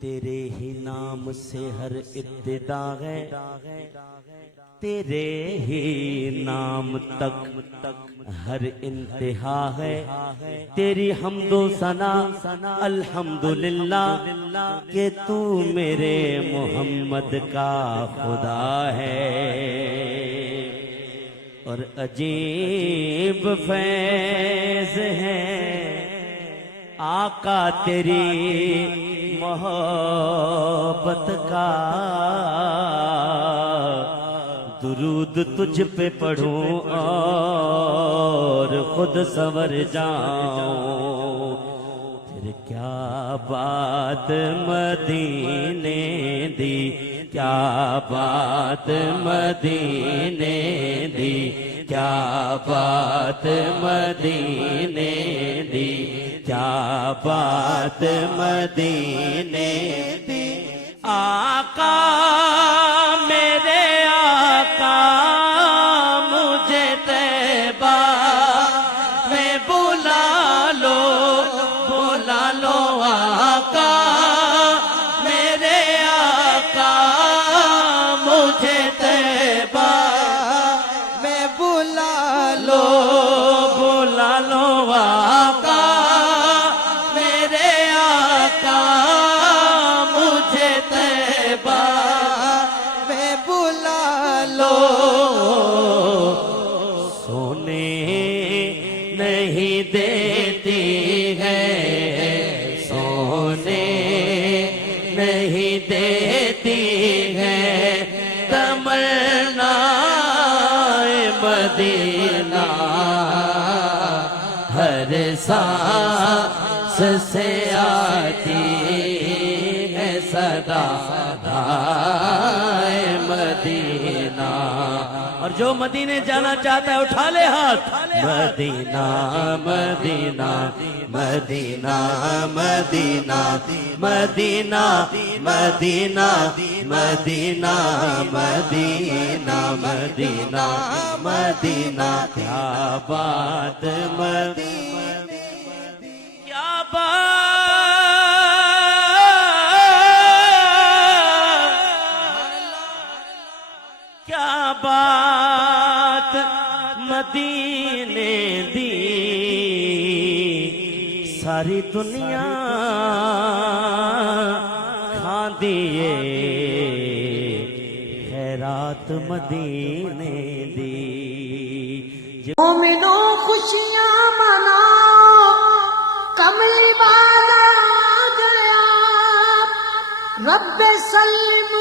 تیرے ہی نام سے ہر ابتدا ہے، تیرے ہی نام تک ہر انتہا ہے، تیری حمد و ثنا الحمدللہ کہ تو میرے محمد کا خدا ہے۔ اور عجیب فیض ہے آقا تیری محبت کا، درود تجھ پہ پڑھوں اور خود سنور جاؤں، پھر کیا بات مدینے دی، کیا بات مدینے دی، کیا بات مدینے دی، کیا بات مدینے دی۔ آقا میرے آقا مجھے طیبہ میں بلا لو آقا میرے آقا مجھے طیبہ میں بلا لو آقا میرے آقا مجھے طیبہ میں بلا لو۔ سونے نہیں دیتی ہے، سونے نہیں دیتی ہے تمنا مدینہ، ہر سانس سے آتی ہے صدا مدینہ۔ اور جو مدینے جانا چاہتا ہے اٹھا لے ہاتھ، مدینہ مدینہ مدینہ مدینہ مدینہ مدینہ مدینہ مدینہ مدینہ مدینہ، کیا بات مدینہ، کیا بات کیا بات مدینے دی، ساری دنیا کھاندیے خیرات مدینے دی۔ مومنو خوشیاں مناؤ کملی والا گیا، رب سلم